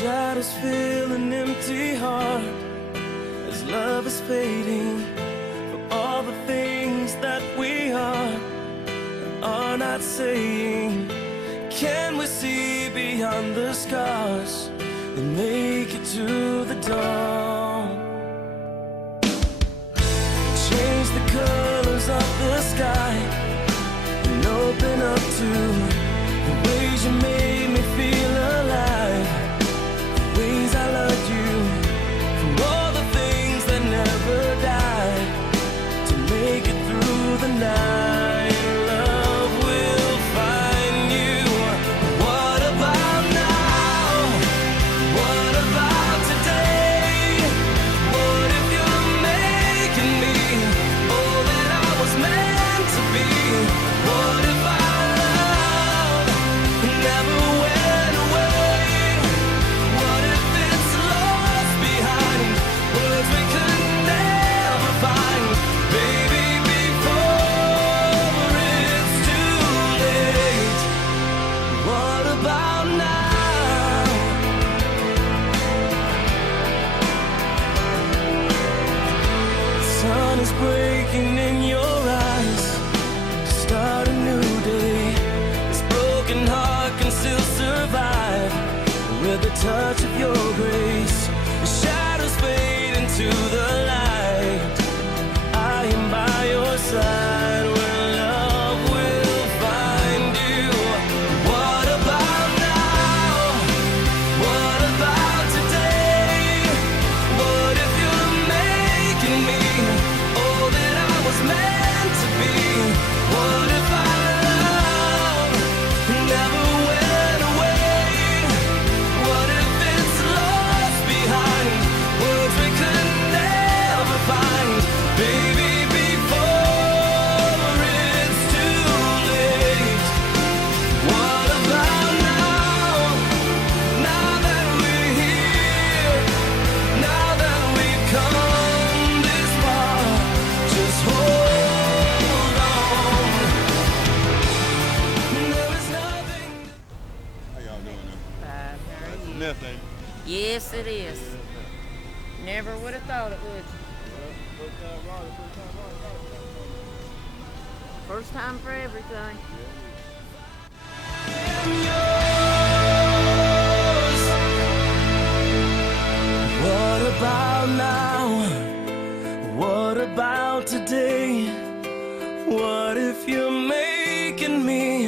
shadows fill an empty heart as love is fading. For all the things that we are not saying. Can we see beyond the scars and make it to the dawn? Change the colors of the sky and open up to the ways you made me feel alive, the ways I loved you, for all the things that never died, to make it through the night. Love will find you. What about now? What about today? What if you're making me all that I was meant to be? What if our love never went away? What if it's lost behind words we could never find? Baby, before it's too late. What about now? The sun is breaking in your eyes to start a new day. This broken heart can still survive with the touch of your grace. The shadows fade into the light. I am by your side where love will find you. What about now? What about today? What if you're making me all that I was meant to be? What if our love never went away? What if it's lost behind words we could never find? Baby, before it's too late. What about now? Now that we're here, now that we've come this far, just hold on. There is nothing. How y'all doing now? How are That's you? enough, ain't it? Yes, it is. Never would have thought it would. First time for everything. What about now? What about today? What if you're making me